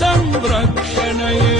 संरक्षणये